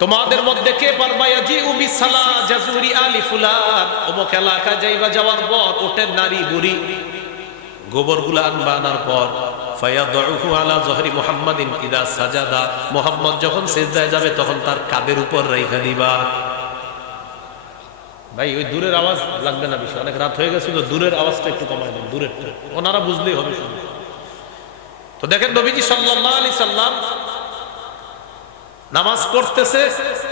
তোমাদের মধ্যে কে পারবা ইয়াজিউ বিসালা জাজুরি আলি ফুলান, অমুক এলাকায় যাইবা, যাওয়ার পর ওটের নারী বুড়ি গোবরগুলো আনবা, আনার পর ফায়াদউহু আলা যহরি মুহাম্মাদিন ইদা সাজাদা, মুহাম্মদ যখন সিজদায় যাবে তখন তার কাঁধের উপর রাইখা দিবা। ভাই ওই দূরের আওয়াজ লাগবে না বেশি, অনেক রাত হয়ে গেছে, তো দূরের আওয়াজটা একটু কমাই দেন, দূরের, ওনারা বুঝলেই হবে শুধু। তো দেখেন নবীজি সাল্লাল্লাহু আলাইহি সাল্লাম নামাজ পড়তেছে,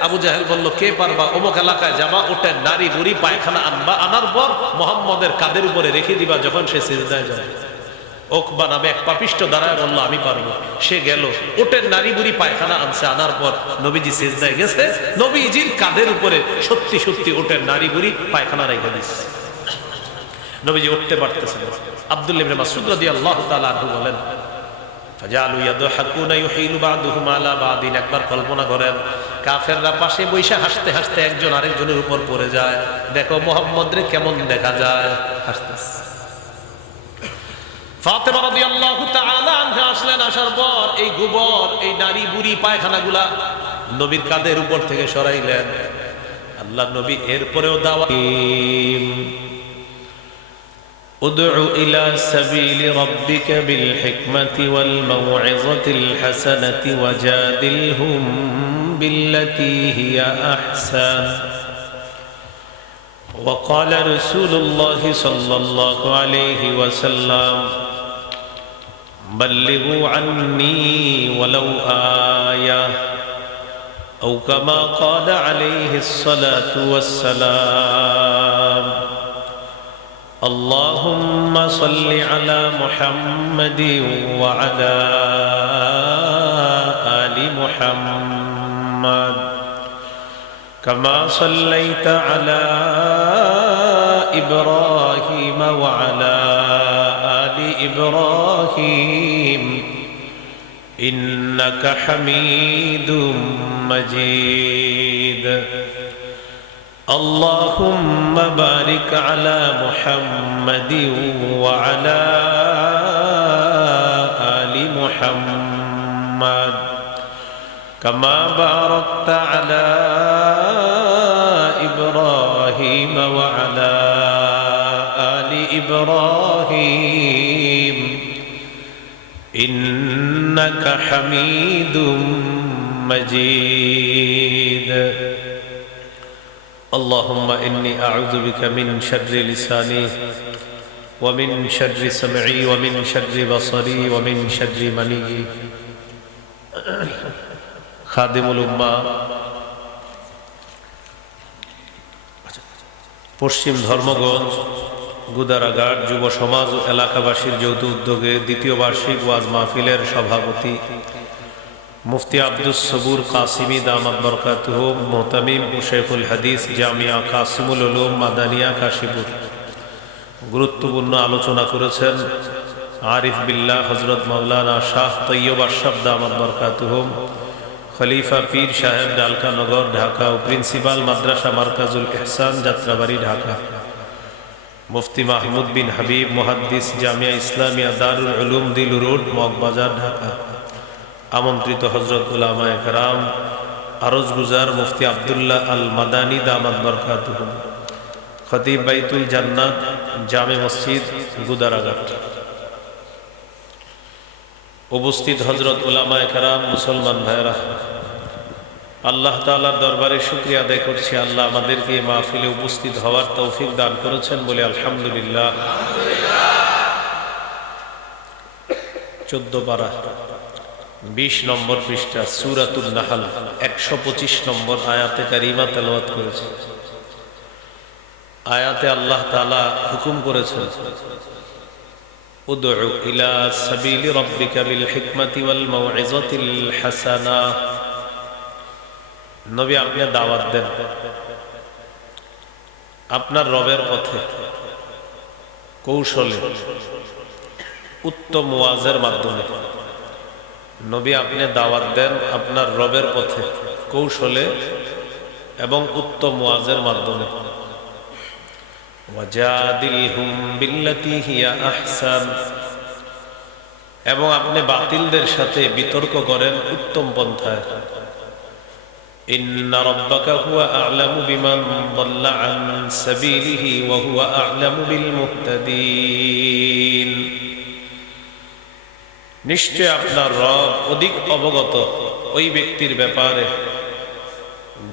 আবু জাহেল বলল কে পারবা, অমুক এলাকায় যাবা, ওটা নারী বুড়ি পায়খানা আনবা, আনার পর মুহাম্মদের কাঁধের উপরে রেখে দিবা যখন সে সিজদায় যাবে। ওকবা নামে এক পাপিষ্ঠ দাঁড়ায় বলল আমি পারবো। সে গেল, ওটের নারী বুড়ি পায়খানা আনছে, আনার পর নবীজি সিজদায় গেছে, নবীজির কাঁধের উপরে সত্যি সত্যি ওটের নারী বুড়ি পায়খানা রেখে দিচ্ছে। নবীজি উঠতে পারতেছে না। আব্দুল্লাহ ইবনে মাসউদ রাদিয়াল্লাহু তাআলা আনহু বলেন, ফাজালু ইয়াদহাকুনা ইউহিলু বা'দুহুম আলা বা'দিন, একবার কল্পনা করেন কাফেররা পাশে বৈশা হাসতে হাসতে একজন আরেকজনের উপর পড়ে যায়, দেখো মুহাম্মদ রে কেমন দেখা যায়, হাসতেছে। ফাতেমা রাদিয়াল্লাহু তাআলা আনহা আসলেন, আসার পর এই গোবর, এই নারী বুড়ি পায়খানাগুলা নবীর কাঁধের উপর থেকে সরাইলেন। আল্লাহ নবী এরপরেও দাওয়াত, উদউ ইলা সাবিলি রাব্বিকা বিল হিকমাতি ওয়াল মাউইযাতিল হাসানাতি ওয়াজাদিলহুম বিল্লাতী হিয়া আহসান। وقال رسول الله صلى الله عليه وسلم بلغوا عني ولو آية أو كما قال عليه الصلاة والسلام اللهم صل على محمد وعلى آل محمد كما صليت على إبراهيم وعلى آل إبراهيم إنك حميد مجيد اللهم بارك على محمد وعلى آل محمد كما باركت على إبراهيم وعلى آل إبراهيم إنك حميد مجيد اللهم إني أعوذ بك من شر لساني ومن شر سمعي ومن شر بصري ومن شر مني খাদিমুল উম্মাহ পশ্চিম ধর্মগঞ্জ গুদারাঘাট যুব সমাজ ও এলাকাবাসীর যৌথ উদ্যোগে দ্বিতীয় বার্ষিক ওয়াজ মাহফিলের সভাপতি মুফতি আব্দুস সবুর কাসিমি দামাত বরকাতুহু মুহতামিম ও শেখুল হাদিস জামিয়া কাসিমুল উলুম মাদানিয়া কাশীপুর গুরুত্বপূর্ণ আলোচনা করেছেন আরিফ বিল্লাহ হযরত মাওলানা শাহ তৈয়ব আশরাফ দামাত বরকাতুহু, খলিফা পীর সাহেব ডালকা নগর ঢাকা ও প্রিন্সিপাল মাদ্রাসা মারকাজুল ইহসান যাত্রাবাড়ি ঢাকা, মুফতি মাহমুদ বিন হাবিব মুহাদ্দিস জামিয়া ইসলামিয়া দারুল উলুম দিল রোড মগবাজার ঢাকা, আমন্ত্রিত হযরত উলামায়ে কেরাম, আরজ গুজার মুফতি আব্দুল্লাহ আল মাদানী দামাত বরকাতুহু, খতিব বাইতুল জান্নাত জামে মসজিদ গুদারাঘাট, উপস্থিত হযরত উলামায়ে কেরাম, মুসলমান ভাইরা, আল্লাহ তাআলার দরবারে শুকরিয়া আদায় করছি, আল্লাহ আমাদেরকে এই মাহফিলে উপস্থিত হওয়ার তৌফিক দান করেছেন বলে আলহামদুলিল্লাহ। 14 পারা 20 নম্বর পৃষ্ঠা সূরাতুন নাহল 125 নম্বর আয়াতে কারিমা তেলাওয়াত করেছে। আয়াতে আল্লাহ তাআলা হুকুম করেছেন উদউ ইলা সাবিলি রাব্বিকা বিল হিকমাতি ওয়াল মাউইযাতিল হাসানা, নবী আপনি দাওয়াত দেন আপনার রবের পথে কৌশলে, উত্তম ওয়াজের মাধ্যমে। নবী আপনি দাওয়াত দেন আপনার রবের পথে কৌশলে এবং উত্তম ওয়াজের মাধ্যমে। ওয়াজাদিলহুম বিল্লাতী হিয়া আহসান, এবং আপনি বাতিলদের সাথে বিতর্ক করেন উত্তম পন্থায়। ইন্না রাব্বাকা হুয়া আ'লামু বিমান দাল্লা আন সাবিলিহি ওয়া হুয়া আ'লামু বিল মুহতাদিন। নিশ্চয় আপনার রব অধিক অবগত ওই ব্যক্তির ব্যাপারে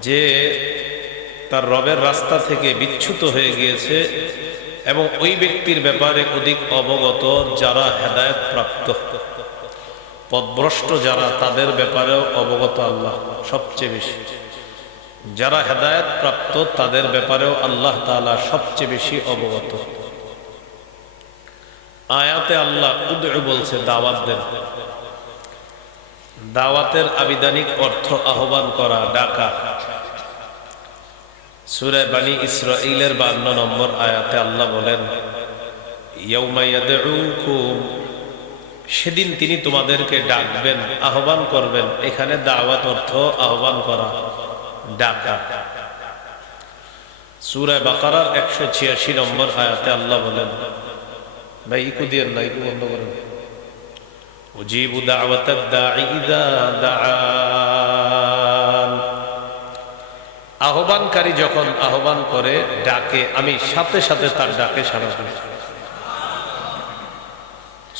যে তার রবের রাস্তা থেকে বিচ্যুত হয়ে গিয়েছে, এবং ওই ব্যক্তির ব্যাপারে অধিক অবগত যারা হেদায়েত প্রাপ্ত, পথভ্রষ্ট যারা, তাদের ব্যাপারেও অবগত আল্লাহ সবচেয়ে বেশি। যারা হেদায়েত প্রাপ্ত তাদের ব্যাপারেও আল্লাহ তাআলা সবচেয়ে বেশি অবগত। আয়াতে আল্লাহ উদউ বলছে, দাওয়াত দেন। দাওয়াতের আবিধানিক অর্থ আহ্বান করা, ডাকা। সূরা বনী ইসরাঈলের 52 নম্বর আয়াতে আল্লাহ বলেন, ইয়াউমা ইয়াদউকুম, সেদিন তিনি তোমাদেরকে ডাকবেন, আহ্বান করবেন। এখানে দাওয়াত অর্থ আহ্বান করা, ডাকা। সূরা বাকারার 186 নম্বর আয়াতে আল্লাহ বলেন, ভাই ইকু দিয়েন না, ইকু বন্ধ করেন। উজিবু দাওয়াতাদ দাঈ ইযা দাআন, আহ্বানকারী যখন আহ্বান করে, ডাকে, আমি সাথে সাথে তার ডাকে সাড়া দিই।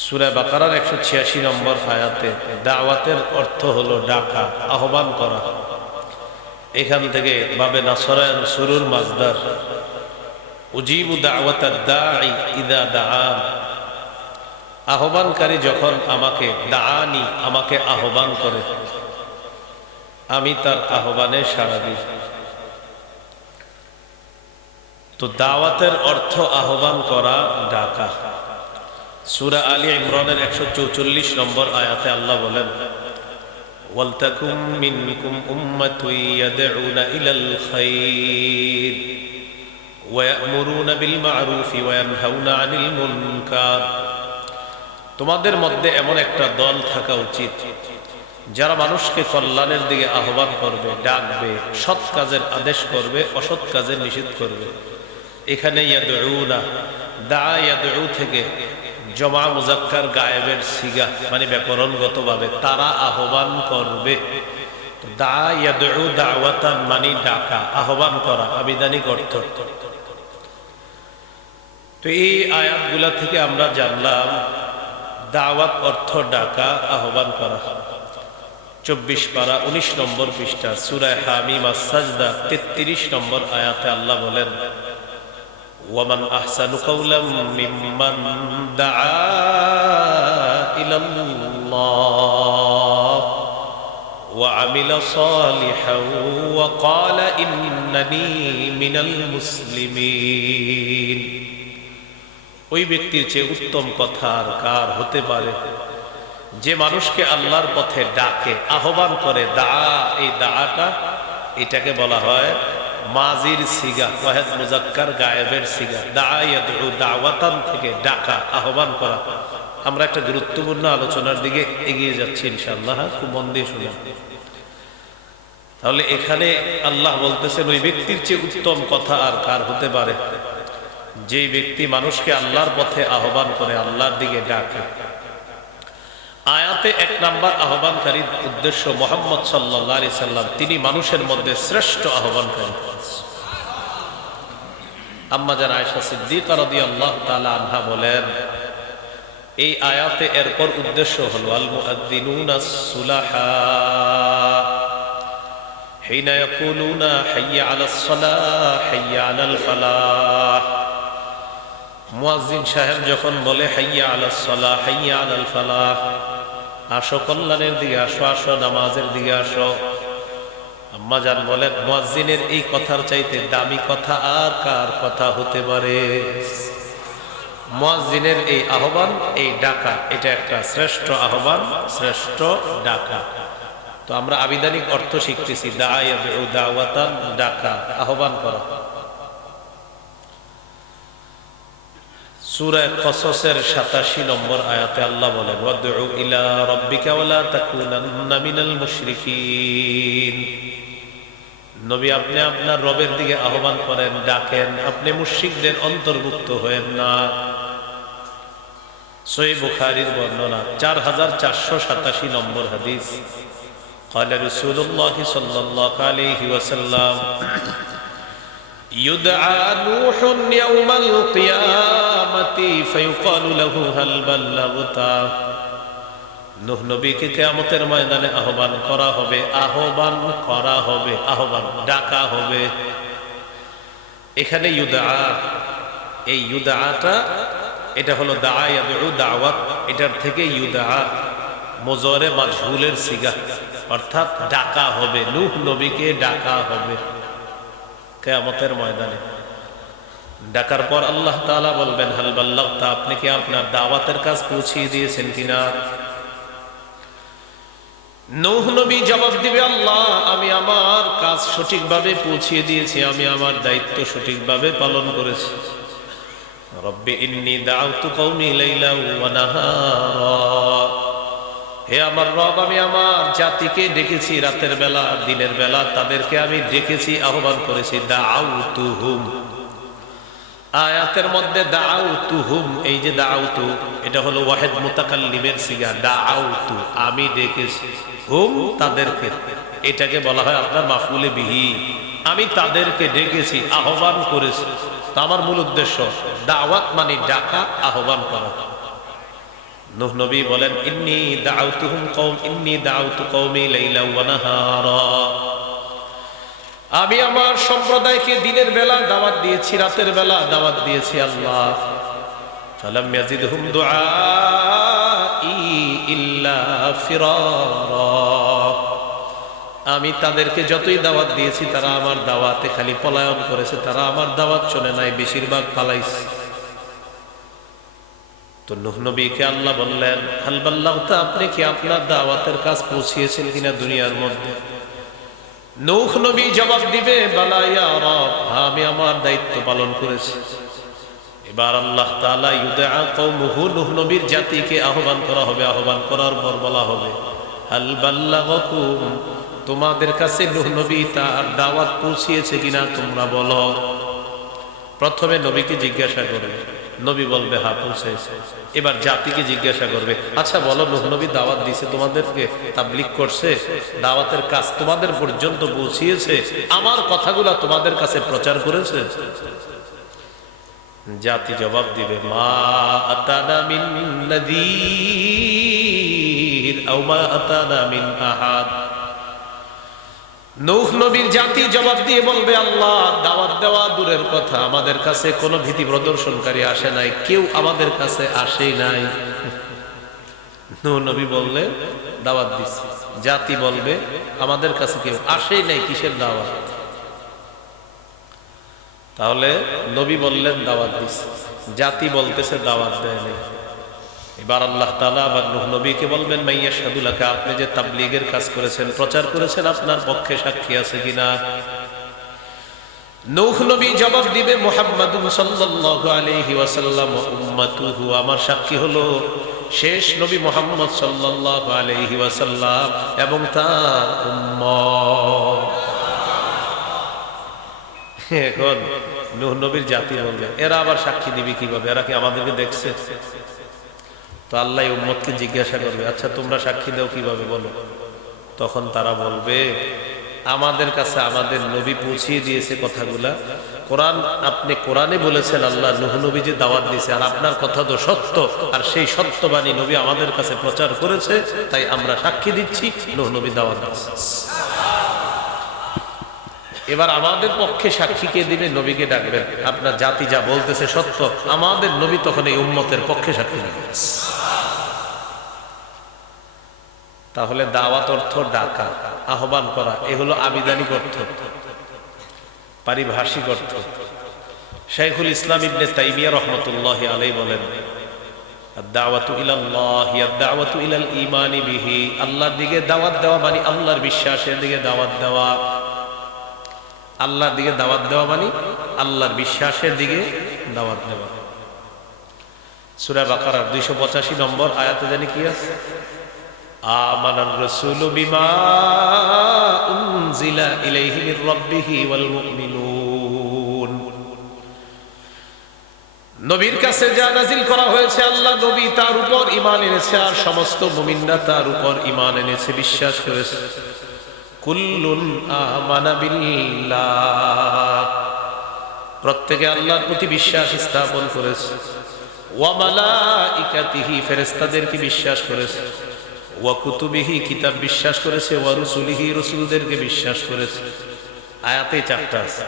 সূরা বাকারার 186 নম্বর আয়াতে দাওয়াতের অর্থ হলো ডাকা, আহ্বান করা। এখান থেকে বাবে নাসরান শুরুর মাজদার, উজিবু দাওয়াতাদ দাঈ ইযা দাআন, আহ্বানকারী যখন আমাকে, দাআনি, আমাকে আহ্বান করে, আমি তার আহ্বানে সাড়া দিই। তো দাওয়াতের অর্থ আহ্বান করা, ডাকা। সূরা আলী ইমরানের 144 নম্বর আয়াতে আল্লাহ বলেন, ওয়ালতাকুম মিনকুম উম্মাতুন ইয়াদউনা ইলাল খায়র ওয়া ইয়া'মুরুনা বিল মা'রুফি ওয়া ইয়ানহাউনা আনিল মুনকার, তোমাদের মধ্যে এমন একটা দল থাকা উচিত যারা মানুষকে কল্যাণের দিকে আহ্বান করবে, ডাকবে, সৎ কাজের আদেশ করবে, অসৎ কাজের নিষেধ করবে। এখানে ইয়াদউনা, দা ইয়াদউ থেকে জমা মুজাক্কার গায়েবের সিগা, মানে ব্যাকরণগতভাবে তারা আহ্বান করবে। দা ইয়াদউ দাওয়াতান মানে ডাকা, আহ্বান করা, আবিধানিক অর্থ। তো এই আয়াতগুলা থেকে আমরা জানলাম দাওয়াত অর্থ ডাকা, আহ্বান করা। 24 পারা 19 নম্বর পৃষ্ঠা সূরা হামিম আস-সাজদা 33 নম্বর আয়াতে আল্লাহ বলেন, ওয়ামান আহসানু কাওলাম মিম্মান দাআ ইলাল্লাহ ওয়া আমিলা সালিহান ওয়া ক্বালা ইন্নানী মিনাল মুসলিমিন। ওই ব্যক্তির চেয়ে উত্তম কথা আর কার হতে পারে যে মানুষকে আল্লাহর পথে ডাকে, আহ্বান করে। দা, এই দাটা, এটাকে বলা হয় মাজির সিগা, ওয়াহিদ মুজাক্কার গায়েবের সিগা। দা ইয়াদউ দাওয়াতান থেকে ডাকা, আহ্বান করা। আমরা একটা গুরুত্বপূর্ণ আলোচনার দিকে এগিয়ে যাচ্ছি ইনশাআল্লাহ, খুব মন দিয়ে শুনুন। তাহলে এখানে আল্লাহ বলতেছেন ওই ব্যক্তির চেয়ে উত্তম কথা আর কার হতে পারে যে ব্যক্তি মানুষকে আল্লাহর পথে আহ্বান করে, আল্লাহর দিকে ডাকে। আয়াতে 1 নাম্বার আহ্বানকারীর উদ্দেশ্য মুহাম্মদ সাল্লাল্লাহু আলাইহি সাল্লাম, তিনি মানুষের মধ্যে শ্রেষ্ঠ আহ্বানকারী। আম্মা জান আয়েশা সিদ্দিকা রাদিয়াল্লাহু তাআলা আনহা বলেন, এই আয়াতে এরপর উদ্দেশ্য হলো আল মুআদ্দিনুনা সুলাহা হিনা ইয়াকুলুনা হাইয়া আলাস সালাহ হাইয়া আলাল ফালাহ। মুয়াজ্জিন সাহেব যখন বলে হাইয়া আলাস সালাহ হাইয়া আলাল ফালাহ, আসো কল্যাণের দিকে আসো, আসো নামাজের দিকে আসো। আম্মা জান বলেন, মুয়াজ্জিনের এই কথার চাইতে দামি কথা আর কার কথা হতে পারে? মুয়াজ্জিনের এই আহ্বান, এই ডাকা, এটা একটা শ্রেষ্ঠ আহ্বান, শ্রেষ্ঠ ডাকা। তো আমরা আবিধানিক অর্থ শিখতেছি, দা ইয়াদউ দাওয়াতান, ডাকা, আহ্বান করা। সূরা কসসের 87 নম্বর আয়াতে আল্লাহ বলেন, ওয়াদউ ইলা রাব্বিকা ওয়ালা তাকুনান্না মিনাল মুশরিকিন। নবী, আপনি আপনার রবের দিকে আহ্বান করেন, ডাকেন, আপনি মুশরিকদের অন্তর্ভুক্ত হয়েন না। সহিহ বুখারীর বর্ণনা 4487 নম্বর হাদিস। قال رسول الله صلى الله عليه وسلم يدعى نوح يوم القيامة فيقال له هل بلغت নূহ নবীকে কিয়ামতের ময়দানে আহ্বান করা হবে, ডাকা হবে। এখানে ইউদা, এই ইউদাটা এটা হলো দাআ ইয়াদউ দাওয়াত, এটার থেকে ইউদা মুজারে মাজহুলের সিগা, অর্থাৎ ডাকা হবে। নূহ নবীকে ডাকা হবে কিয়ামতের ময়দানে। ডাকার পর আল্লাহ তাআলা বলবেন হাল বাল্লাগতা, আপনি কি আপনার দাওয়াতের কাজ পৌঁছিয়ে দিয়েছেন কিনা? নূহ নবী জবাব দিবে, আল্লাহ আমি আমার কাজ সঠিকভাবে পৌঁছিয়ে দিয়েছি, আমি আমার দায়িত্ব সঠিকভাবে পালন করেছি। রব্বি ইন্নী দাআউতু কওমি লাইলা ওয়া নাহারা, হে আমার রব আমি আমার জাতিকে ডেকেছি রাতের বেলা দিনের বেলা, তাদেরকে আমি ডেকেছি, আহ্বান করেছি। দাআউতুহুম, আয়াতের মধ্যে দাআউতুহুম, এই যে দাআউতু এটা হলো ওয়াহিদ মুতাকাল্লিমের সিগা। দাআউতু আমি ডেকেছি, হুম তাদেরকে, এটাকে বলা হয় আপনার মাফউলে বিহি। আমি তাদেরকে ডেকেছি, আহ্বান করেছি। তো আমার মূল উদ্দেশ্য দাওয়াত মানে ডাকা, আহ্বান করা। নূহ নবী বলেন ইন্নী দাআউতু কওমি লাইলা ওয়া নাহারা, আমি আমার সম্প্রদায়কে দিনের বেলা দাওয়াত দিয়েছি, রাতের বেলা দাওয়াত দিয়েছি। আল্লাহ ফালাম ইয়াজিদহুম দুআই ইল্লা ফিরারা, আমি তাদেরকে যতই দাওয়াত দিয়েছি তারা আমার দাওয়াতে খালি পলায়ন করেছে, তারা আমার দাওয়াত শোনে নাই, বেশিরভাগ পালাইছে। তো নূহ নবীকে আল্লাহ বললেন হাল বাল্লাগতা, আপনি কি আপনার দাওয়াতের কাজ পৌঁছিয়েছেন কিনা দুনিয়ার মধ্যে? নূহ নবী জবাব দিবে বালা ইয়া রব, আমি আমার দায়িত্ব পালন করেছি। এবার আল্লাহ তাআলা ইউদআ কওমুহু, নূহ নবীর জাতিকে আহ্বান করা হবে। আহ্বান করার পর বলা হবে হাল বাল্লাগাকুম, তোমাদের কাছে নূহ নবী তার দাওয়াত পৌঁছিয়েছে কিনা তোমরা বলো। প্রথমে নবীকে জিজ্ঞাসা করবে, নবী বলবে হ্যাঁ পৌঁছেছে। এবার জাতিকে জিজ্ঞাসা করবে, আচ্ছা বলো নূহ নবী দাওয়াত দিয়েছে তোমাদেরকে, তাবলীগ করছে, দাওয়াতের কাজ তোমাদের পর্যন্ত পৌঁছিয়েছে, আমার কথাগুলো তোমাদের কাছে প্রচার করেছে? জাতি জবাব দিবে মা আতানা মিন নাযীর আও মা আতানা মিন আহাদ। নূহ নবীর জাতি জবাব দিয়ে বলবে আল্লাহ দাওয়াত দেওয়া দূরের কথা, আমাদের কাছে কোনো ভীতি প্রদর্শনকারী আসে নাই, কেউ আমাদের কাছে আসেই নাই। নূহ নবী বললে দাওয়াত দিছি, জাতি বলবে আমাদের কাছে কেউ আসেই নাই, কিসের দাওয়াত? তাহলে নবী বললেন দাওয়াত দিছি, জাতি বলতেছে দাওয়াত দেয় নাই। এবার আল্লাহ তাআলা আবার নূহ নবীকে বলবেন মাইয়াশহাদু লাকা, আপনি যে তাবলীগের কাজ করেছেন, প্রচার করেছেন, আপনার পক্ষে সাক্ষী আছে কিনা? নূহ নবী জবাব দিবে মুহাম্মাদুন সাল্লাল্লাহু আলাইহি ওয়াসাল্লাম ওয়া উম্মাতুহু, আমার সাক্ষী হলো শেষ নবী মুহাম্মদ সাল্লাল্লাহু আলাইহি ওয়াসাল্লাম এবং তার উম্মত। এখন নূহ নবীর জাতি বলবে এরা আবার সাক্ষী দিবে কিভাবে, এরা কি আমাদেরকে দেখছে? তো আল্লাহ উম্মতকে জিজ্ঞাসা করবে আচ্ছা তোমরা সাক্ষী দাও কিভাবে বলো। তখন তারা বলবে আমাদের কাছে আমাদের নবী পৌঁছিয়ে দিয়েছে কথাগুলা, কোরআন আপনি কোরআনে বলেছেন আল্লাহ নূহ নবী যে দাওয়াত দিয়েছে, আর আপনার কথা তো সত্য, আর সেই সত্যবাণী নবী আমাদের কাছে প্রচার করেছে, তাই আমরা সাক্ষী দিচ্ছি নূহ নবী দাওয়াত দিয়েছে। এবার আমাদের পক্ষে সাক্ষী কে দিবে? নবীকে ডাকবেন, আপনার জাতি যা বলতেছে সত্য, আমাদের নবী তখন এই উম্মতের পক্ষে সাক্ষী দিবে। তাহলে দাওয়াত অর্থ ডাকা, আহ্বান করা, এ হলো আবিধানিক অর্থ। পারিভাষিক অর্থ শাইখুল ইসলাম ইবনে তাইমিয়া রাহমাতুল্লাহি আলাইহি বলেন আদ-দাওয়াতু ইলাল্লাহি আদ-দাওয়াতু ইলাল ঈমানি বিহি, আল্লাহর দিকে দাওয়াত দেওয়া মানে আল্লাহর বিশ্বাসের দিকে দাওয়াত দেওয়া। আল্লাহর দিকে দাওয়াত দেওয়া মানে আল্লাহর বিশ্বাসের দিকে দাওয়াত দেওয়া। সূরা বাকারার 285 নম্বর আয়াতে জানি কি আছে? আমানার রাসূলু বিমা উনজিলা ইলাইহি মির রাব্বিহি ওয়াল মুমিনুন। নবীর কাছে যা নাজিল করা হয়েছে আল্লাহ নবী তার উপর ঈমান এনেছে আর সমস্ত মুমিনরা তার উপর ঈমান এনেছে, বিশ্বাস করেছে। কুল্লুন আমানা বিল্লাহ, প্রত্যেকে আল্লাহর প্রতি বিশ্বাস স্থাপন করেছে। ওয়া মালাইকাতিহি, ফেরেশতাদেরকে বিশ্বাস করেছে। ওয়া কুতুবিহি, কিতাব বিশ্বাস করেছে। ওয়া রুসুলিহি, রাসূলদেরকে বিশ্বাস করেছে। আয়াতে চারটা আছে।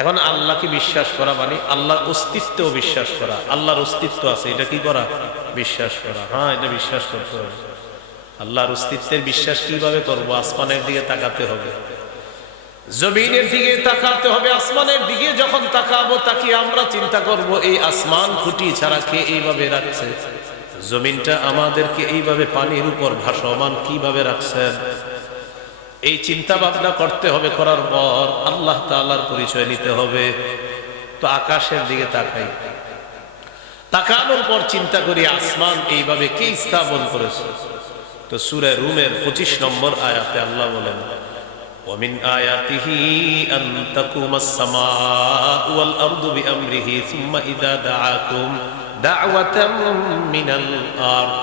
এখন আল্লাহকে বিশ্বাস করা মানে আল্লাহর অস্তিত্বও বিশ্বাস করা। আল্লাহর অস্তিত্ব আছে, এটা কি করা? বিশ্বাস করা। হ্যাঁ, এটা বিশ্বাস করতে হবে। আল্লাহর অস্তিত্বের বিশ্বাস কিভাবে করব? আসমানের দিকে তাকাতে হবে, জমিনের দিকে তাকাতে হবে। আসমানের দিকে যখন তাকাবো, তাকিয়ে আমরা চিন্তা করব এই আসমান খুঁটি ছাড়া কে এইভাবে রাখছে? জমিনটা আমাদেরকে এইভাবে পানির উপর ভাসমান কিভাবে রাখছেন? এই চিন্তা ভাবনা করতে হবে। করার পর আল্লাহ তাআলার পরিচয় নিতে হবে। তো আকাশের দিকে তাকাই, তাকানোর পর চিন্তা করি আসমান এইভাবে কে স্থাপন করেছে? তো সূরা রুমের 25 নম্বর আয়াতে আল্লাহ বলেন, ومن آياته أن تقوم السماء والأرض بأمره ثم إذا دعاكم دعوة من الأرض।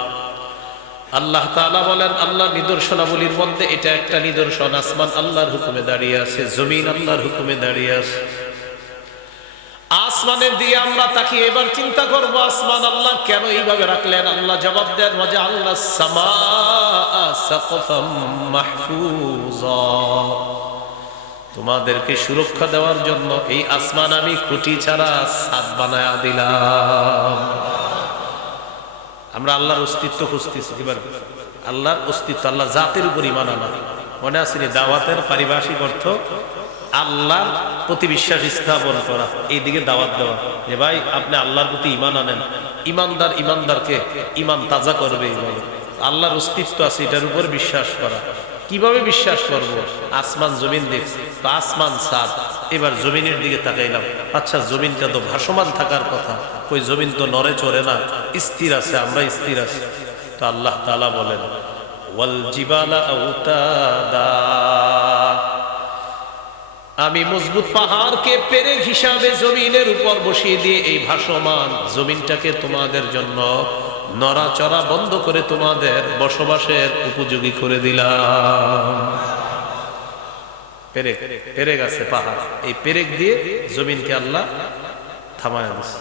আল্লাহ তাআলা বলেন, আল্লাহর নিদর্শনাবলীর মধ্যে এটা একটা নিদর্শন, আসমান আল্লাহর হুকুমে দাঁড়িয়ে আছে, জমিন আল্লাহর হুকুমে দাঁড়িয়ে আছে। আসমানের দিকে আমরা তাকিয়ে এবার চিন্তা করব আসমান আল্লাহ কেন এইভাবে রাখলেন? আল্লাহ জবাব দেন, ওয়াজআলনাস সামাআ সাকফাম মাহফুজা, তোমাদেরকে সুরক্ষা দেওয়ার জন্য এই আসমান আমি খুঁটি ছাড়া ছাদ বানায়া দিলাম। আমরা আল্লাহর অস্তিত্ব খুঁজতেছি। এবার আল্লাহর অস্তিত্ব, আল্লাহ জাতের উপর ঈমান আনা। মনে আছে দাওয়াতের পারিভাষিক অর্থ আল্লাহর প্রতি বিশ্বাস স্থাপন করা, এইদিকে দাওয়াত দেওয়া যে ভাই আপনি আল্লাহর প্রতি ঈমান আনেন। ঈমানদার ঈমানদারকে ঈমান তাজা করবে। এইভাবে আল্লাহর অস্তিত্ব আছে এটার উপর বিশ্বাস করা। কিভাবে বিশ্বাস করব? আসমান জমিন দেখছি, তো আসমান ছাদ। এবার জমিনের দিকে তাকাইলাম, আচ্ছা জমিনটা তো ভাসমান থাকার কথা, কই জমিন তো নড়ে চড়ে না, স্থির আছে, আমরা স্থির আছি। তো আল্লাহ তাআলা বলেন, ওয়াল জিবালা আওতাদা, আমি মজবুত পাহাড়কে পেরেক হিসাবে জমিনের উপর বসিয়ে দিয়ে এই ভাসমান জমিনটাকে তোমাদের জন্য নড়াচড়া বন্ধ করে তোমাদের বসবাসের উপযোগী করে দিলাম। পেরেক, পেরেক আছে পাহাড়, এই পেরেক দিয়ে জমিনকে আল্লাহ থামায় দিচ্ছে।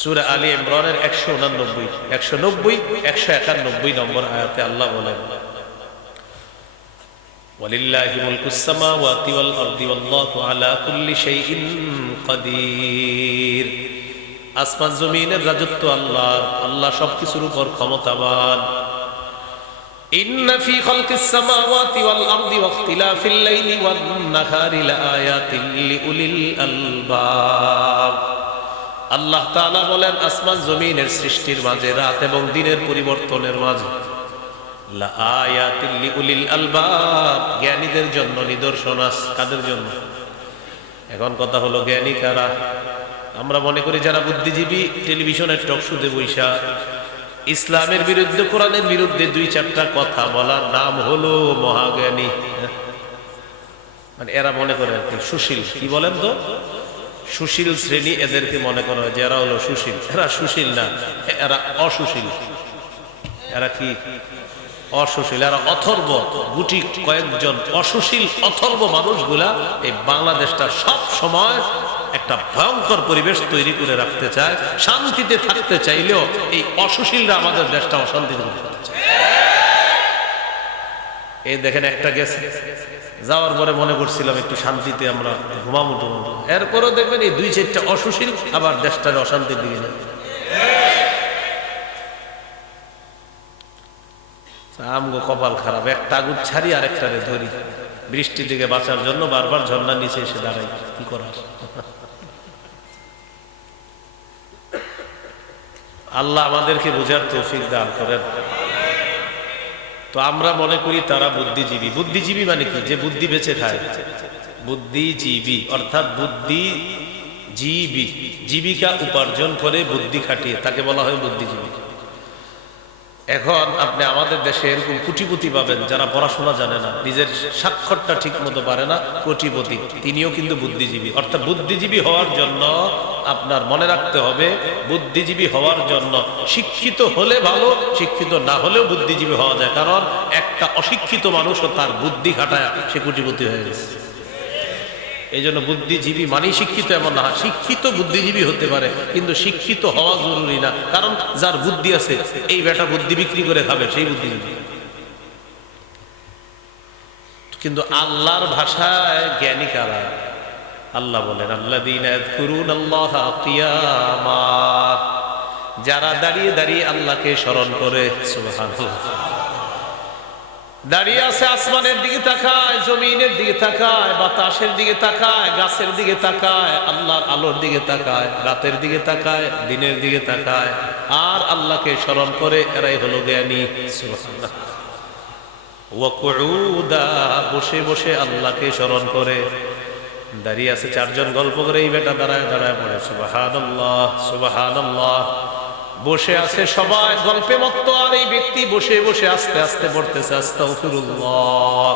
সূরা আলী ইমরানের 189, 190, 191 নম্বর আয়াতে আল্লাহ বলেন, ওয়ালিল্লাহি মুলকুস সামাওয়াতি ওয়াল আরদি ওয়াল্লাহু আলা কুল্লি শাইইন কাদির। আসমান জমিনের রাজত্ব আল্লাহর, আল্লাহ সবকিছুর উপর ক্ষমতাবান। ইন্না ফি খালকিস সামাওয়াতি ওয়াল আরদি ওয়া ইখতিলাফিল লাইলি ওয়ান নাহারি লাআয়াতিন লিউলিল আলবাব। আল্লাহ তাআলা বলেন, আসমান জমিনের সৃষ্টির মাঝে, রাত এবং দিনের পরিবর্তনের মাঝে লাআয়াতিন লিউলিল আলবাব, জ্ঞানীদের জন্য নিদর্শন আছে। কাদের জন্য? এখন কথা হলো জ্ঞানী কারা? আমরা মনে করি যারা বুদ্ধিজীবী টেলিভিশনের টকশোতে বৈশা ইসলামের বিরুদ্ধে, কোরআনের বিরুদ্ধে 2-4টা কথা বলার নাম হলো মহাজ্ঞানী। মানে এরা মনে করে সুশীল। কি বলেন তো? সুশীল শ্রেণী এদেরকে মনে করা হয় যে এরা হলো সুশীল। এরা সুশীল না, এরা অসুশীল। এরা কি? অসুশীল। এরা অথর্ব। গুটি কয়েকজন অসুশীল অথর্ব মানুষগুলা এই বাংলাদেশটা সব সময় একটা ভয়ঙ্কর পরিবেশ তৈরি করে রাখতে চায়। শান্তিতে থাকতে চাইলেও এই অসুশীলরা আমাদের দেশটা অশান্তিতে রাখতে চায়। এই দেখেন, একটা গেছে, যাওয়ার পরে মনে করছিলাম একটু শান্তিতে আমরা ঘুমাবো, এরপরও দেখবেন এই 2-4টা অসুশীল আবার দেশটার অশান্তির দিকে যাবে। আমগো কপাল খারাপ, একটা আগুন ছাড়ি আর একটারে ধরি। বৃষ্টি থেকে বাঁচার জন্য বারবার ঝর্ণার নিচে এসে দাঁড়াই। কি করার? আল্লাহ আমাদেরকে বোঝার তৌফিক দান করেন। তো আমরা মনে করি তারা বুদ্ধিজীবী। বুদ্ধিজীবী মানে কি? যে বুদ্ধি বেঁচে খায়। বুদ্ধিজীবী অর্থাৎ বুদ্ধিজীবী, জীবিকা উপার্জন করে বুদ্ধি খাটিয়ে, তাকে বলা হয় বুদ্ধিজীবী। এখন আপনি আমাদের দেশে এরকম কোটিপতি পাবেন যারা পড়াশোনা জানে না, নিজের স্বাক্ষরটা ঠিক মতো পারে না, কোটিপতি, তিনিও কিন্তু বুদ্ধিজীবী। অর্থাৎ বুদ্ধিজীবী হওয়ার জন্য আপনার মনে রাখতে হবে, বুদ্ধিজীবী হওয়ার জন্য শিক্ষিত হলে ভালো, শিক্ষিত না হলেও বুদ্ধিজীবী হওয়া যায়। কারণ একটা অশিক্ষিত মানুষও তার বুদ্ধি খাটায় সে কোটিপতি হয়ে গেছে। এই জন্য বুদ্ধিজীবী মানেই শিক্ষিত এমন না, শিক্ষিত বুদ্ধিজীবী হতে পারে, কিন্তু শিক্ষিত হওয়া জরুরি না। কারণ যার বুদ্ধি আছে এই বেটা বুদ্ধি বিক্রি করে খাবে, সেই বুদ্ধিজীবী। কিন্তু আল্লাহর ভাষায় জ্ঞানী কারা? আল্লাহ বলেন আল্লাযীনা ইয়াযকুরুনাল্লাহা কিয়ামা, যারা দাঁড়িয়ে দাঁড়িয়ে আল্লাহকে স্মরণ করে। সুবহানাল্লাহ। দাঁড়িয়ে আছে, আসমানের দিকে তাকায়, জমিনের দিকে তাকায়, বাতাসের দিকে তাকায়, গাছের দিকে তাকায়, আল্লাহর আলোর দিকে তাকায়, রাতের দিকে তাকায়, দিনের দিকে তাকায়, আর আল্লাহকে স্মরণ করে, এরাই হলো জ্ঞানী। সুবহানাল্লাহ। ওয়া কুউদা, বসে বসে আল্লাহকে স্মরণ করে। দাঁড়িয়ে আছে চারজন, গল্প করে এই বেটা দাঁড়ায় দাঁড়ায় পড়ে সুবহানাল্লাহ সুবহানাল্লাহ। বসে আছে সবাই গল্পে মত্ত, আর এই ব্যক্তি বসে বসে আস্তে আস্তে পড়তেছে আস্তাগফিরুল্লাহ।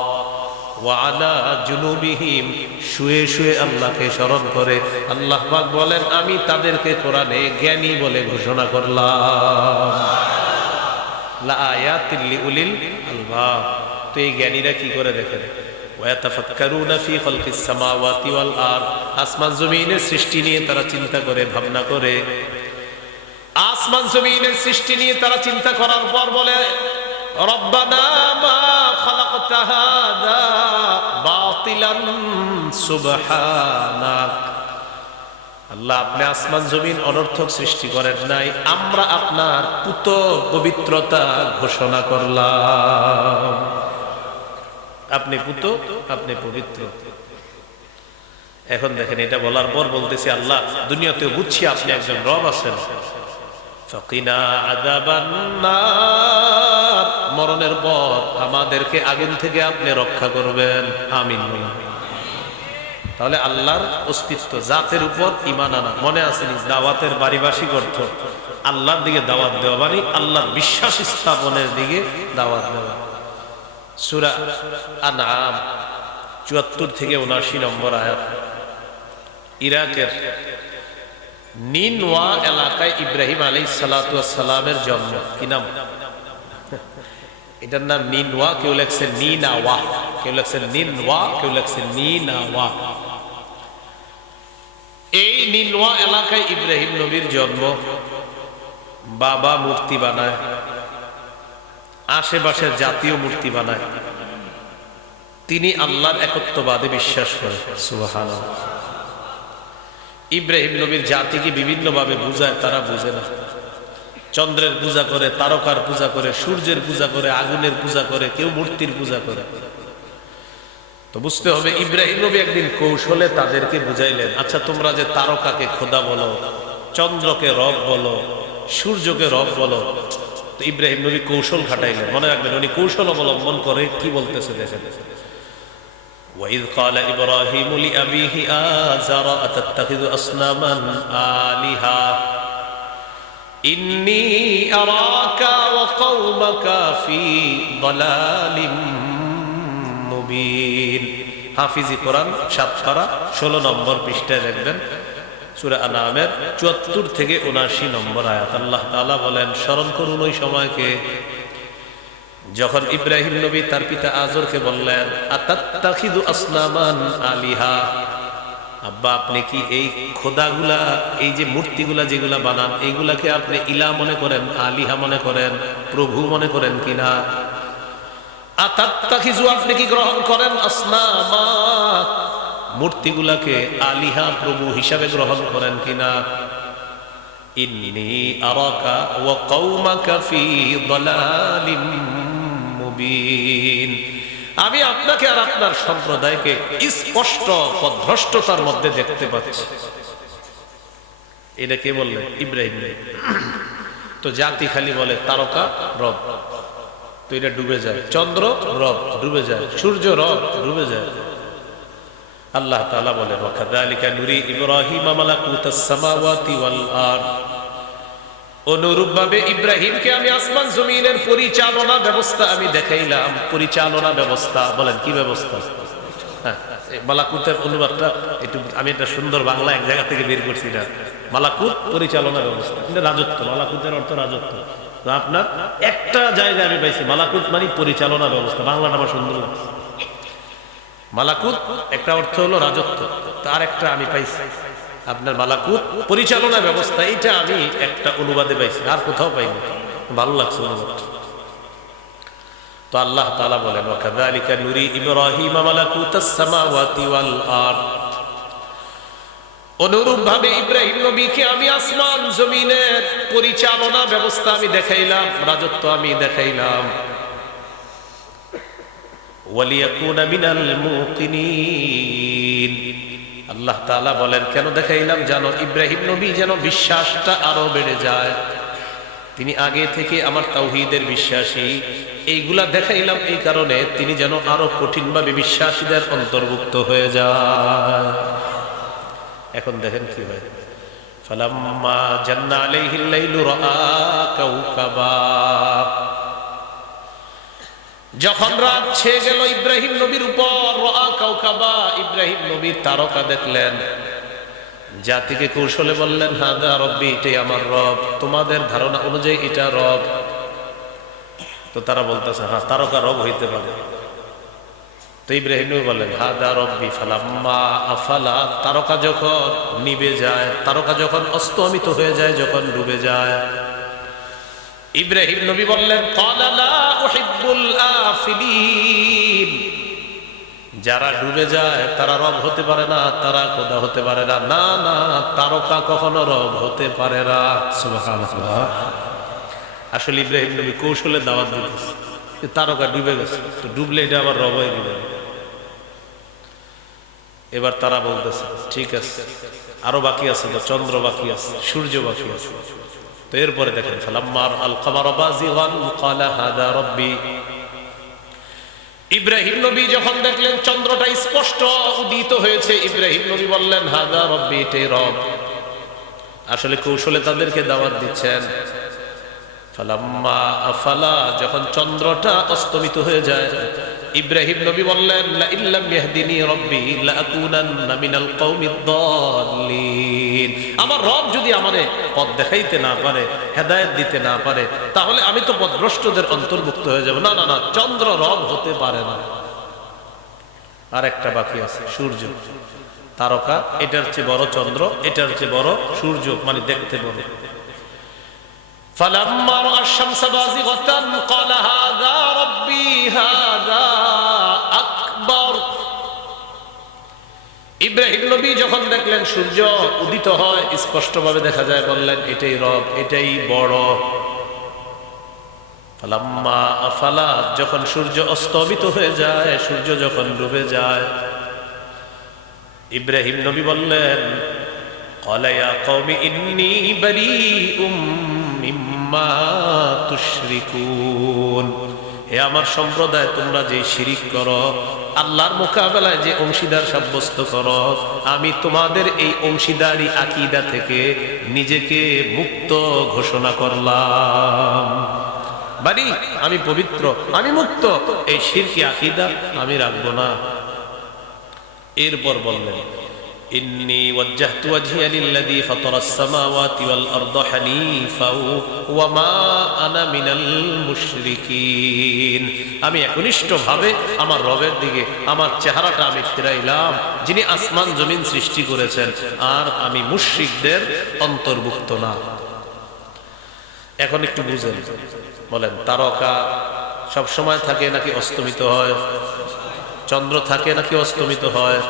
ওয়া আলা জুনুবিহিম, শুয়ে শুয়ে আল্লাহকে স্মরণ করে। আল্লাহ পাক বলেন আমি তাদেরকে কোরআনে জ্ঞানী বলে ঘোষণা করলাম। লা আয়াতিল লিউলিল আলবাব। তো এই জ্ঞানীরা কি করে দেখেন? ওয়াতাফাক্কারুনা ফি খালকিস সামাওয়াতি ওয়াল আরদ, আসমান জমিনের সৃষ্টি নিয়ে তারা চিন্তা করে, ভাবনা করে। আসমান জমিনের সৃষ্টি নিয়ে তারা চিন্তা করার পর বলে রব্বানা মা খালাকতা হাযা বাতিলান সুবহানাক। আল্লাহ, আপনি আসমান জমিন অনর্থক সৃষ্টি করেন নাই, আমরা আপনার পুত পবিত্রতা ঘোষণা করলাম। আপনি পুত, আপনি পবিত্র। এখন দেখেন, এটা বলার পর বলতেছি আল্লাহ দুনিয়াতে বুঝছি আপনি একজন রব আছেন। ফাকিনা আযাবান নার, মরণের পর আমাদেরকে আগুন থেকে আপনি রক্ষা করবেন, আমিন। তাহলে আল্লাহর অস্তিত্ব, জাতের উপর ঈমান আনা। মনে আছে দাওয়াতের পারিভাষিক অর্থ? আল্লাহর দিকে দাওয়াত দেওয়া মানে আল্লাহর বিশ্বাস স্থাপনের দিকে দাওয়াত দেওয়া। সূরা আনআম ৭৪ থেকে ৭৯ নম্বর আয়াত। ইরাকের নিনওয়া এলাকায় ইব্রাহিম আলাইহিস সালাতু ওয়াস সালামের জন্ম। কি নাম এটার? নাম নিনওয়া, কেউ লেখছে নিনাওয়া, কেউ লেখছে নিনওয়া, কেউ লেখছে নিনাওয়া। এই নিনওয়া এলাকায় ইব্রাহিম নবীর জন্ম। বাবা মূর্তি বানায়, আশেপাশের জাতীয় মূর্তি বানায়। তিনি আল্লাহর একত্ববাদে বিশ্বাস করেন। সুবহানাল্লাহ। ইব্রাহিম নবীর জাতিকে বিভিন্ন ভাবে বুঝায়, তারা বুঝে না। চন্দ্রের পূজা করে, তারকার পূজা করে, সূর্যের পূজা করে, আগুনের পূজা করে, কেউ মূর্তির পূজা করে। তো বুঝতে হবে, ইব্রাহিম নবী একদিন কৌশলে তাদেরকে বুঝাইলেন, আচ্ছা তোমরা যে তারকাকে খোদা বলো, চন্দ্রকে রব বলো, সূর্যকে রব বলো, তো ইব্রাহিম নবী কৌশল খাটাইলেন। মনে রাখবেন, উনি কৌশল অবলম্বন করে কি বলতেছে দেখেন। وَإِذْ قَالَ إِبْرَاهِيمُ لِأَبِيهِ آزَرَ أَتَتَّخِذُ أَصْنَامًا آلِهَةً إِنِّي أَرَاكَ وَقَوْمَكَ فِي ضَلَالٍ মুবিন। হাফিজি কোরআন ৭ পারা ১৬ নম্বর পৃষ্ঠায় দেখবেন, সূরা আনআমের ৭৪ থেকে ৭৯ নম্বর আয়াত। আল্লাহ তাআলা বলেন, স্মরণ করুন ওই সময়কে যখন ইব্রাহিম নবী তার পিতা আজরকে বললেন, আতাত্তাখিযু আসনামান আলিহা, আব্বা আপনি কি এই খোদাগুলা, এই যে মূর্তিগুলা যেগুলা বানান, এইগুলাকে আপনি ইলা মনে করেন, আলিহা মনে করেন, প্রভু মনে করেন কিনা? আতাত্তাখিযু, আপনি কি গ্রহণ করেন, আসনামা, মূর্তিগুলাকে আলিহা, প্রভু হিসাবে গ্রহণ করেন কিনা? ইন্নী আরাকা ওয়া কওমাকা ফি দালালিম মুবিন, আমি আপনাকে আর আপনার সম্প্রদায়কে স্পষ্ট পথভ্রষ্টতার মধ্যে দেখতে পাচ্ছি। এটা কে বললেন? ইব্রাহিম। তো জাতি খালি বলে তারকা রব, তো এটা ডুবে যায়। চন্দ্র রব, ডুবে যায়। সূর্য রব, ডুবে যায়। আল্লাহ তাআলা বলেন, ওয়া কাযালিকা নুরি ইব্রাহিমা মালাকুতাস সামাওয়াতি ওয়াল আরদ, অনুরূপভাবে ইব্রাহিমকে আমি আসমান জমিনের পরিচালনা ব্যবস্থা আমি দেখাইলাম। পরিচালনা ব্যবস্থা, বলেন কি ব্যবস্থা? হ্যাঁ, মালাকুতের অনুবাদটা একটু আমি একটা সুন্দর বাংলা এক জায়গা থেকে বের করছি না। মালাকুত পরিচালনা ব্যবস্থা, কিন্তু রাজত্ব, মালাকুতের অর্থ রাজত্ব। তো আপনার একটা জায়গায় আমি পাইছি মালাকুত মানে পরিচালনা ব্যবস্থা, বাংলাটা আমার সুন্দর লাগছে। মালাকুত একটা অর্থ হলো রাজত্ব, তার একটা আমি পাইছি আপনার মালাকুত পরিচালনা ব্যবস্থা, এটা আমি একটা অনুবাদে পাইছি, আর কোথাও পাইনি। ভালো লাগছে অনুবাদটা। তো আল্লাহ তাআলা বলেন ওয়াকাযালিকা নুরি ইব্রাহিম মালাকুতাস সামাওয়াতি ওয়াল আরদ, অনুরূপ ভাবে ইব্রাহিম নবীকে আমি আসমান জমিনের পরিচালনা ব্যবস্থা আমি দেখাইলাম, রাজত্ব আমি দেখাইলাম। ওয়ালিয়াকুনা মিনাল মুকিনিন, আল্লাহ তাআলা বলেন কেন দেখাইলাম জানো? ইব্রাহিম নবী যেন বিশ্বাসটা আরো বেড়ে যায়, তিনি আগে থেকে আমার তাওহীদের বিশ্বাসী, এইগুলা দেখাইলাম এই কারণে তিনি যেন আরো কঠিনভাবে বিশ্বাসীদের অন্তর্ভুক্ত হয়ে যায়। এখন দেখেন কি হয়, ফালাম্মা জান্না আলাইহিল লাইলু রাআ কাওকাবা, যখন রাত ছেয়ে গেল ইব্রাহিম নবীর উপর, রাআ কাওকাবা, ইব্রাহিম নবী তারকা দেখলেন। জাতিকে কৌশলে বললেন হাদা রব্বি, এটাই আমার রব, তোমাদের ধারণা অনুযায়ী এটা রব। তো তারা বলতেছে হ্যাঁ তারকা রব হইতে পারে। তো ইব্রাহিম নবী বললেন হাদা রব্বি ফালাম্মা আফালা, তারকা যখন নিভে যায়, তারকা যখন অস্তমিত হয়ে যায়, যখন ডুবে যায়, ইব্রাহিম নবী বললেন ক্বালা লা উহিব্বুল আফিলিন, যারা ডুবে যায় তারা রব হতে পারে না, তারা খোদা হতে পারে না। না না, তারকা কখনো রব হতে পারে না। সুবহানাল্লাহ। আসলে ইব্রাহিম নবী কৌশলে দাওয়াত দিতেছে, তারকা ডুবে গেছে, তো ডুবলে এটা আবার রব হয়ে গেল। এবার তারা বলতেছে ঠিক আছে, আরো বাকি আছে, চন্দ্র বাকি আছে, সূর্য বাকি আছে। তো এরপরে দেখেন ফালাম্মার আল কমার বাযিগান ক্বালা হাদা রব্বি, ইব্রাহিম নবী যখন দেখলেন চন্দ্রটা স্পষ্ট উদিত হয়েছে, ইব্রাহিম নবী বললেন হাদা রব্বি, এটাই রব। আসলে কৌশলে তাদেরকে দাওয়াত দিচ্ছেন। ফালাম্মা আফালা, যখন চন্দ্রটা অস্তমিত হয়ে যায়, ইব্রাহিম নবী বললেন লা ইল্লাম ইয়াহদিনি রব্বি লা আকুনান্না মিনাল কওমিদ দাল্লিন, আমার রব যদি আমারে পথ দেখাইতে না পারে, হেদায়েত দিতে না পারে, তাহলে আমি তো পথভ্রষ্টদের অন্তর্ভুক্ত হয়ে যাব। না না না, চন্দ্র রব হতে পারে না। আর একটা বাকি আছে সূর্য, তারকা, এটার চেয়ে বড় চন্দ্র, এটার চেয়ে বড় সূর্য, মানে দেখতে বড়। فلما رأى الشمس بازغة قال هذا ربي هذا أكبر, ইব্রাহিম নবী যখন দেখলেন সূর্য উদিত হয়, স্পষ্টভাবে দেখা যায়, বললেন এটাই রব, এটাই বড়। ফালাম্মা আফালা, যখন সূর্য অস্তমিত হয়ে যায়, সূর্য যখন ডুবে যায়, ইব্রাহিম নবী বললেন ক্বালা ইয়া কওমি ইন্নী বারীউম মিম্মা তুশরিকুন, হে আমার সম্প্রদায়, তোমরা যে শিরিক করো, আল্লাহর মোকাবেলায় যে অংশীদার সাব্যস্ত করো, আমি তোমাদের এই অংশীদারি আকীদা থেকে নিজেকে মুক্ত ঘোষণা করলাম। বাড়ি আমি পবিত্র, আমি মুক্ত, এই শিরকি আকীদা আমি রাখবো না। এরপর বললেন ইন্নী ওয়াজ্জাহতু ওয়াজহিয়া লিল্লাযী ফাতারাস সামাওয়াতি ওয়াল আরদা হানিফা ওয়া মা আনা মিনাল মুশরিকিন, আমি একনিষ্ঠভাবে আমার রবের দিকে আমার চেহারাটা আমি ফিরাইলাম, যিনি আসমান জমিন সৃষ্টি করেছেন, আর আমি মুশরিকদের অন্তর্ভুক্ত না। এখন একটু বুঝেন, বলেন তারকা সব সময় থাকে নাকি অস্তমিত হয়? চন্দ্র থাকে নাকি অস্তমিত হয়?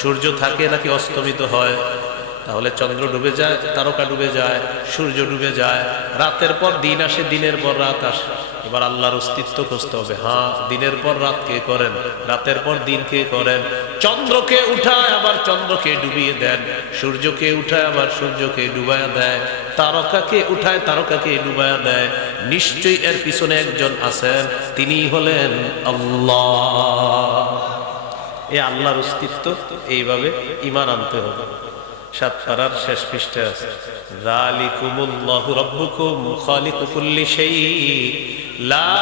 সূর্য থাকে নাকি অস্তমিত হয়? তাহলে চন্দ্র ডুবে যায়, তারকা ডুবে যায়, সূর্য ডুবে যায়, রাতের পর দিন আসে, দিনের পর রাত আসে। এবার আল্লাহর অস্তিত্ব খুঁজতে হবে। হ্যাঁ, দিনের পর রাত কে করেন? রাতের পর দিন কে করেন? চন্দ্রকে উঠায় আবার চন্দ্রকে ডুবিয়ে দেন, সূর্যকে উঠায় আবার সূর্যকে ডুবায়া দেয়, তারকাকে উঠায় তারকাকে ডুবায়া দেয়। নিশ্চয়ই এর পিছনে একজন আছেন, তিনি হলেন আল্লাহ। এই আল্লাহর অস্তিত্ব এইভাবে ঈমান আনতে হবে। সাত পারার শেষ পৃষ্ঠায় আছে যালিকুমুল্লাহু রাব্বুকুম খালিকু কুল্লি শাই লা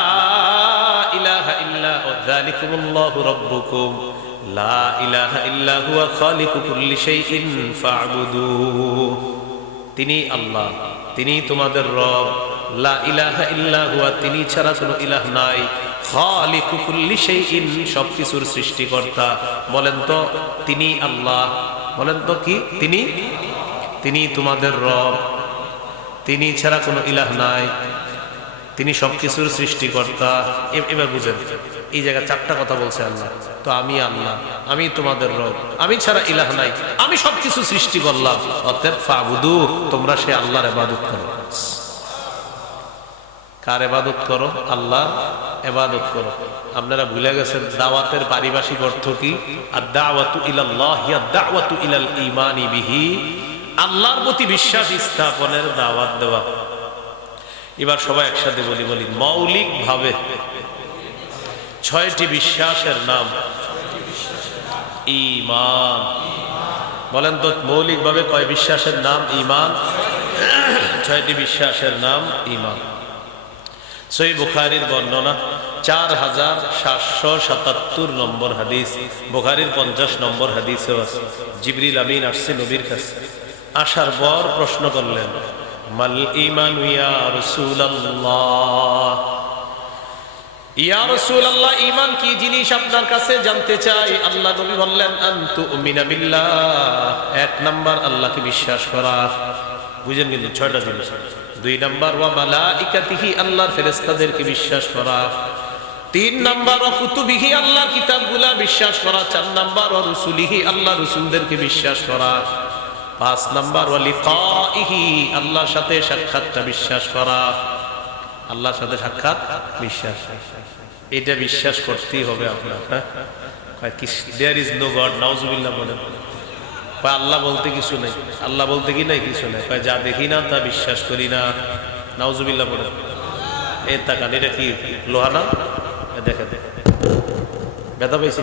ইলাহা ইল্লা হুয়া যালিকুমুল্লাহু রাব্বুকুম লা ইলাহা ইল্লা হুয়া খালিকু কুল্লি শাইইন ফা'বুদুহু। তিনি আল্লাহ, তিনি তোমাদের রব। লা ইলাহা ইল্লা হুয়া, তিনি ছাড়া কোনো ইলাহ নাই। খালিকু কুল্লি শাইইন, সবকিছুর সৃষ্টিকর্তা। বলেন তো তিনি আল্লাহ, বলেন তো কি তিনি? তিনি তোমাদের রব, তিনি ছাড়া কোনো ইলাহ নাই, তিনি সবকিছুর সৃষ্টিকর্তা। এবার বুঝেন, এই জায়গায় চারটা কথা বলছে আল্লাহ। তো আমি আল্লাহ, আমি তোমাদের রব, আমি ছাড়া ইলাহ নাই, আমি সবকিছু সৃষ্টি করলাম, অতএব ফাবুদু, তোমরা সে আল্লাহর ইবাদত করো। কার ইবাদত করো? আল্লাহ ইবাদত করো। আপনারা ভুলে গেছেন দাওয়াতের পারিভাষিক অর্থ কি? আদ-দাওয়াতু ইলাল্লাহ হিয়া আদ-দাওয়াতু ইলাল ঈমানি বিহি, আল্লাহর প্রতি বিশ্বাস স্থাপনের দাওয়াত দেওয়া। এবার সবাই একসাথে বলি মৌলিক ভাবে 6টি বিশ্বাসের নাম ঈমান। বলেন তো মৌলিক ভাবে কয় বিশ্বাসের নাম? ঈমান। 6টি বিশ্বাসের নাম ঈমান। সহিহ বুখারীর বর্ণনা 4777 নম্বর হাদিস, বুখারীর 50 নম্বর হাদিসে আছে। জিবরিল আমিন আসছে নবীর কাছে, আসার পর প্রশ্ন করলেন, মাল ঈমান ইয়া রাসূলুল্লাহ, ইয়া রাসূলুল্লাহ ঈমান কি জিনিস আপনার কাছে জানতে চাই। আল্লাহ নবী বললেন, আন তুমিনা বিল্লাহ, 1 নাম্বার আল্লাহকে বিশ্বাস করা। বুঝেন কিন্তু 6টা জিনিস। 2 নাম্বার ওয়া মালাইকাতিহি, আল্লাহর ফেরেশতাদেরকে বিশ্বাস করা। 3 নাম্বার ওয়া কুতুবিহি, আল্লাহর কিতাবগুলা বিশ্বাস করা। 4 নাম্বার ওয়া রুসুলিহি, আল্লাহ রসুলদেরকে বিশ্বাস করা। 5 নাম্বার ওয়া লিকাইহি, আল্লাহর সাথে সাক্ষাৎটা বিশ্বাস করা। আল্লাহর সাথে সাক্ষাৎ বিশ্বাস, এটা বিশ্বাস করতেই হবে আপনার। দেয়ার ইজ নো গড, নাউজুবিল্লাহ বলেন। আল্লাহ বলতে কিছু নেই, আল্লাহ বলতে কি নাই কিছু নেই। যা দেখি না তা বিশ্বাস করি না, নাউজুবিল্লাহ বলেন। এ তাকান, এটা কি লোহা না? দেখেন ব্যথা পাইছি,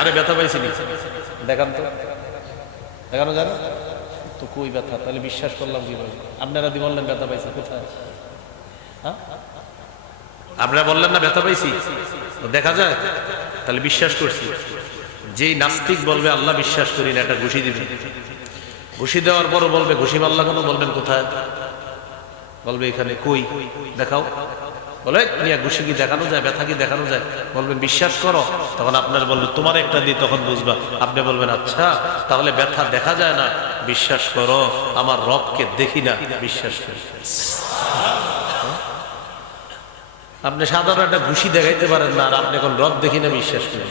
আরে ব্যথা পাইছি নি, দেখান তো, দেখানো যায় না তো? কই ব্যথা? তাহলে বিশ্বাস করলাম কিভাবে? আপনারা দি বললেন ব্যথা পাইছি, কোথায়? আপনারা বললেন না ব্যথা পাইছি, দেখা যায়, তাহলে বিশ্বাস করছি। যেই নাস্তিক বলবে আল্লাহ বিশ্বাস করি না, এটা ঘুষি দিবে। ঘুষি দেওয়ার পরও বলবে ঘুষি মারলা কেন? বলবেন কোথায়? বলবে এখানে। কই দেখাও? বলে ঘুষি কি দেখানো যায়? ব্যথা কি দেখানো যায়? বলবেন বিশ্বাস করো, তখন আপনার বলবেন তোমার একটা দিই, তখন বুঝবা। আপনি বলবেন আচ্ছা তাহলে ব্যথা দেখা যায় না, বিশ্বাস করো আমার রবকে দেখি না, বিশ্বাস করি। আপনি সাধারণ একটা ঘুষি দেখাইতে পারেন না, আর আপনি এখন রব দেখি না বিশ্বাস করেন।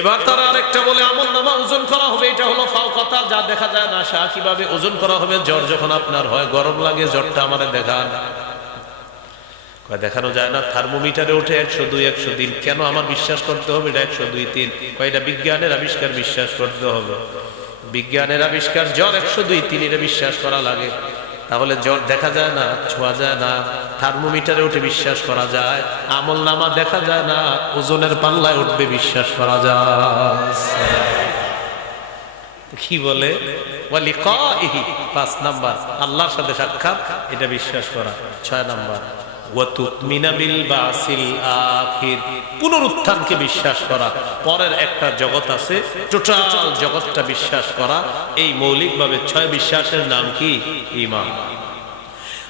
এবার তারা আরেকটা বলে আমলনামা ওজন করা হবে, এটা হলো ফাও কথা, যা দেখা যায় না। শাহ কিভাবে ওজন করা হবে? জ্বর যখন আপনার হয়, গরম লাগে, জ্বরটা আমারে দেখান। দেখানো যায় না, থার্মোমিটারে ওঠে 102 103। কেন আমার বিশ্বাস করতে হবে এটা 102 3? এটা বিজ্ঞানের আবিষ্কার, বিশ্বাস করতে হবে। বিজ্ঞানের আবিষ্কার, জ্বর 102 3, এটা বিশ্বাস করা লাগে। তাহলে জ্বর দেখা যায় না, ছোঁয়া যায় না, থার্মোমিটারে উঠে বিশ্বাস করা যায়। আমল নামা দেখা যায় না, ওজনের পাল্লায় উঠবে বিশ্বাস করা যায়। কি বলে? ওয়া লিকাইহি, 5 নাম্বার আল্লাহর সাথে সাক্ষাৎ, এটা বিশ্বাস করা। 6 নাম্বার ওয়া তুমিনা বিল বাসিল আখির, পুনরুত্থানকে বিশ্বাস করা। পরের একটা জগৎ আছে, টোটাল জগৎটা বিশ্বাস করা। এই মৌলিকভাবে 6 বিশ্বাসের নাম কি? ঈমান।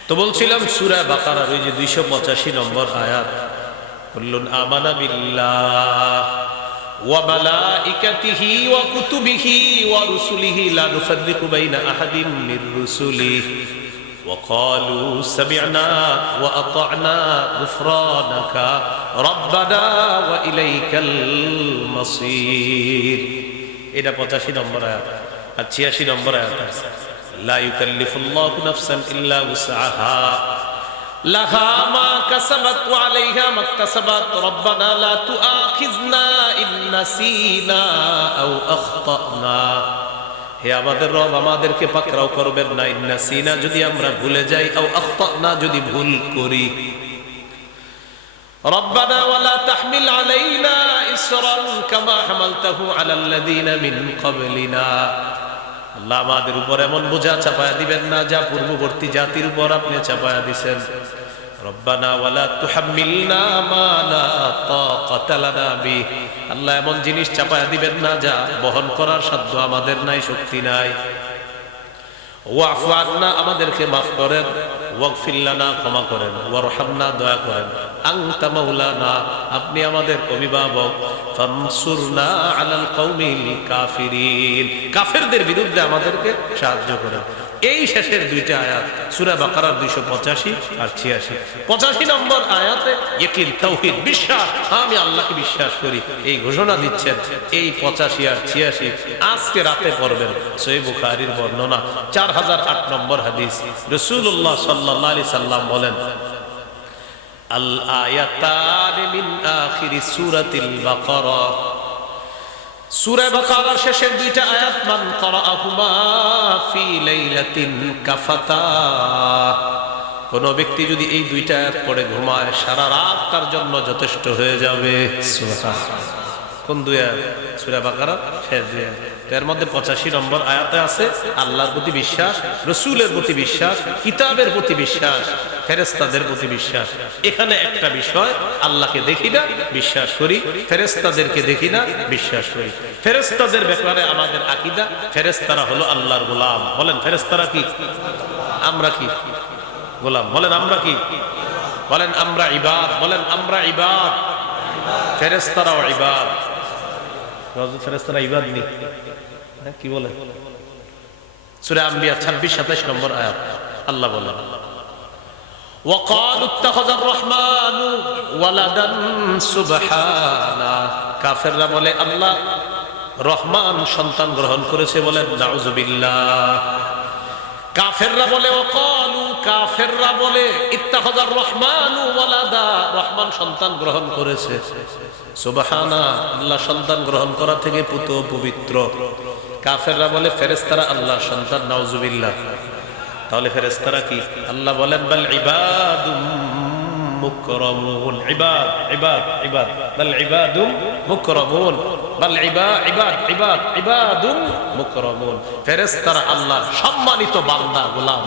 তো বলছিলাম সূরা বাকারার ওই যে 285 নম্বর আয়াত, কুল্লুন আমানা বিল্লাহ ওয়া মালাইকাতিহি ওয়া কুতুবিহি ওয়া রুসুলিহি লা নুফাররিকু বাইনা আহাদিন মির রুসুলিহি ওয়া ক্বালু সামি'না ওয়া আতা'না গুফরানাকা রাব্বানা ওয়া ইলাইকাল মাসির। এটা 85 নম্বর আয়াত। আর 86 নম্বর আয়াত আছে, লা ইউকাল্লিফুল্লাহু নাফসান ইল্লা উসআহা লাহা মা কাসাবাত ওয়া আলাইহা মাকতাসাবাত রাব্বানা লা তুআখিযনা ইন নাসিনা আও আখতানা। হে আমাদের রব, আমাদেরকে পাকড়াও করবেন না, ইন নাসিনা, যদি আমরা ভুলে যাই, আও আখতানা, যদি ভুল করি। রাব্বানা ওয়া লা তাহমিল আলাইনা ইসরান কামা হামালতাহু আলাল লাযিনা মিন ক্বাবলিনা। আল্লাহ আমাদের উপর এমন বোঝা চাপায়া দিবেন না যা পূর্ববর্তী জাতির উপর আপনি চাপায়া দিবেন। রব্বানা ওয়ালা তুহাম্মিলনা মা লা তাকাতা লানা বিহ, আল্লাহ এমন জিনিস চাপায়া দিবেন না যা বহন করার সাধ্য আমাদের নাই, শক্তি নাই। ওয়াফু আন্না, আমাদেরকে মাফ করেন। ওয়াগফির লানা, ক্ষমা করেন। ওয়ারহামনা, দয়া করেন। আনতা মাওলানা, আপনি আমাদের অভিভাবক। ফানসুরনা আলাল কওমিল কাফিরিন, কাফেরদের বিরুদ্ধে আমাদেরকে সাহায্য করেন। এই শেষের দুইটা আয়াত সূরা বাকারার 285 আর 86। 85 নম্বর আয়াতে ইয়াকিন, তাওহীদ, বিশ্বাস, আমি আল্লাহকে বিশ্বাস করি, এই ঘোষণা দিচ্ছেন। এই 85 আর 86 আজকে রাতে পড়বেন। সহিহ বুখারীর বর্ণনা 4008 নম্বর হাদিস। রাসূলুল্লাহ সাল্লাল্লাহু আলাইহি সাল্লাম বলেন, আল আয়াতান মিন আখিরি সূরাতিল বাকারা, সূরা বাকারার শেষের দুইটা আয়াত, মান ক্বারাআহুমা ফি লাইলাতিন কাফাতা, কোন ব্যক্তি যদি এই দুইটা আয়াত পড়ে ঘুমায় সারা রাত তার জন্য যথেষ্ট হয়ে যাবে। সুবহানাল্লাহ। কোন দুই আয়াত? সূরা বাকারা শেষ দুই আয়াত। এর মধ্যে 85 নম্বর আয়াতে আছে আল্লাহর প্রতি বিশ্বাস, রাসূলের প্রতি বিশ্বাস, কিতাবের প্রতি বিশ্বাস, ফেরেশতাদের প্রতি বিশ্বাস। এখানে একটা বিষয়, আল্লাহকে দেখি না, বিশ্বাস করি, ফেরেশতাদেরকে দেখি না, বিশ্বাস করি। ফেরেশতাদের ব্যাপারে আমাদের আকীদা, ফেরেশতারা হলো আল্লাহর গোলাম। বলেন ফেরেশতারা কি? আমরা কি? গোলাম। বলেন আমরা কি? বলেন আমরা ইবাদ। বলেন আমরা ইবাদ। ফেরেশতারাও ইবাদ। ফেরেশতারা ইবাদ নি, কি বলে? সূরা আম্বিয়া 26-27 নম্বর আয়াত আল্লাহ বলেন, ওয়াকালু ইত্তাখাযার রাহমানু ওয়ালাদান সুবহানা, কাফেররা বলে আল্লাহ রহমান সন্তান গ্রহণ করেছে। বলেন নাউযুবিল্লাহ। কাফেররা বলে, ওয়াকালু, কাফেররা বলে, ইত্তাখাযার রাহমানু ওয়ালাদা, রহমান সন্তান গ্রহণ করেছে। সুবহানা, আল্লাহ সন্তান গ্রহণ করা থেকে পুত পবিত্র। কাফেররা বলে ফেরেশতারা আল্লাহ সন্তান, নাউযুবিল্লাহ। তাহলে ফেরেশতারা কি? আল্লাহ বলেন বাল ইবাদুম মুকরামুন, ইবাদ ইবাদ ইবাদ, বাল ইবাদুম মুকরামুন, বাল ইবাদ ইবাদুম মুকরামুন। ফেরেশতারা আল্লাহর সম্মানিত বান্দা, গোলাম।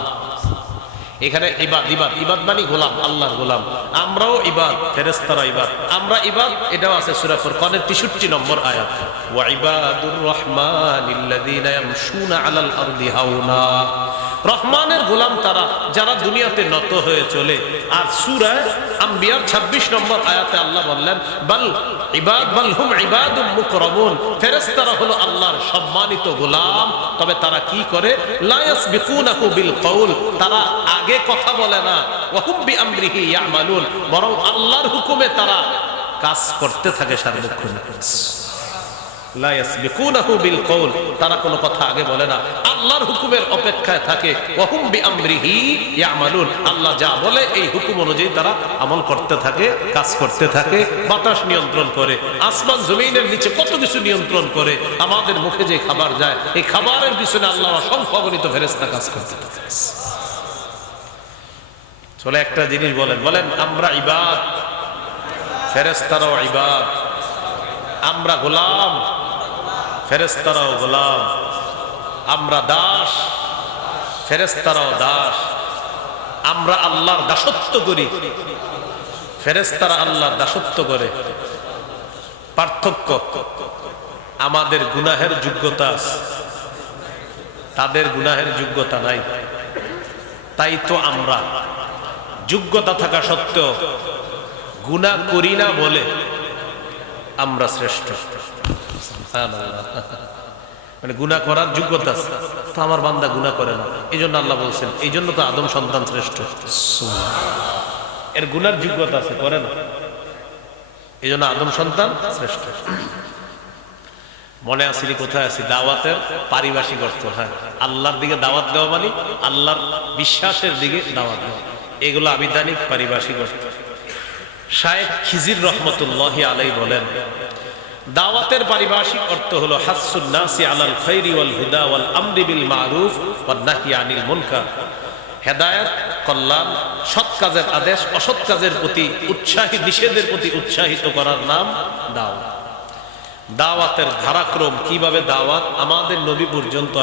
এখানে ইবাদ, ইবাদ, ইবাদ মানে গোলাম, আল্লাহর গোলাম। আমরাও ইবাদ, ফেরেশতারা ইবাদ। আমরা ইবাদ, এটাও আছে সূরা ফুরকানের 63 নম্বর আয়াত, ওয়া ইবাদুর রহমানিল্লাযীনা ইয়ামশুনা আলাল আরদি হাওনা, রহমানের গোলাম তারা যারা দুনিয়াতে নত হয়ে চলে। আর সূরা আম্বিয়ার 26 নম্বর আয়াতে আল্লাহ বললেন বাল ইবাদ, বাল হুম ইবাদুম মুকরামুন, ফেরেশতারা হলো আল্লাহর সম্মানিত গোলাম। তবে তারা কি করে? লা ইয়াসবিকুনাহু বিল কওল, তারা আগে কথা বলে না, ওয়া হুম বিআমরিহি ইয়ামালুন, বরং আল্লাহর হুকুমে তারা কাজ করতে থাকে সার্বক্ষণ। লা ইয়াসবিকুনাহু বিল কওল, তারা কোনো কথা আগে বলে না, আল্লাহর হুকুমের অপেক্ষায় থাকে। ওয়া হুম বিআমরিহি ইয়ামালুন, আল্লাহ যা বলে এই হুকুম অনুযায়ী তারা আমল করতে থাকে, কাজ করতে থাকে। বাতাস নিয়ন্ত্রণ করে, আসমান জমিনের নিচে কত কিছু নিয়ন্ত্রণ করে। আমাদের মুখে যে খাবার যায়, এই খাবারের পিছনে আল্লাহ অসংখ্য অগণিত ফেরেশতা কাজ করতে থাকে। চলে একটা জিনিস বলেন, বলেন আমরা ইবাদ, ফেরেশতারাও ইবাদ। আমরা গোলাম, ফেরেশতারাও গোলাম। আমরা দাস, ফেরেশতারাও দাস। আমরা আল্লাহর দাসত্ব করি, ফেরেশতারা আল্লাহর দাসত্ব করে। পার্থক্য, আমাদের গুনাহের যোগ্যতা আছে, তাদের গুনাহের যোগ্যতা নাই। তাই তো আমরা যোগ্যতা থাকা সত্ত্বেও গুনাহ করি না বলে আমরা শ্রেষ্ঠ। মানে গুনাহ করার যোগ্যতা আছে, তো আমার বান্দা গুনাহ করে না, এই জন্য আল্লাহ বলছেন, এই জন্য তো আদম সন্তান শ্রেষ্ঠ। এর গুনার যোগ্যতা আছে, করে না, এই জন্য আদম সন্তান শ্রেষ্ঠ। মনে আসিনি কোথায় আছি? দাওয়াতের পারিভাষিক অর্থ। হ্যাঁ, আল্লাহর দিকে দাওয়াত দেওয়া মানে আল্লাহর বিশ্বাসের দিকে দাওয়াত দেওয়া, এগুলো আবিধানিক পারিভাষিক অর্থ। শায়েখ খিজির রহমতুল্লাহি আলাইহি বলেন, দাওয়াতের পারিভাষিক অর্থ হলো হাসসুন নাসি আলাল খাইরি ওয়াল হুদা ওয়াল আমরি বিল মারুফ ওয়ান নাহyi আনিল মুনকার, হেদায়েত, কল্যাণ, সৎ কাজের আদেশ, অসৎ কাজের প্রতি উৎসাহী, নিষেধের প্রতি উৎসাহিত করার নাম দাওয়াত। দাওয়াতের ধারাক্রম, কিভাবে দাওয়াত আমাদের নবী পর্যন্ত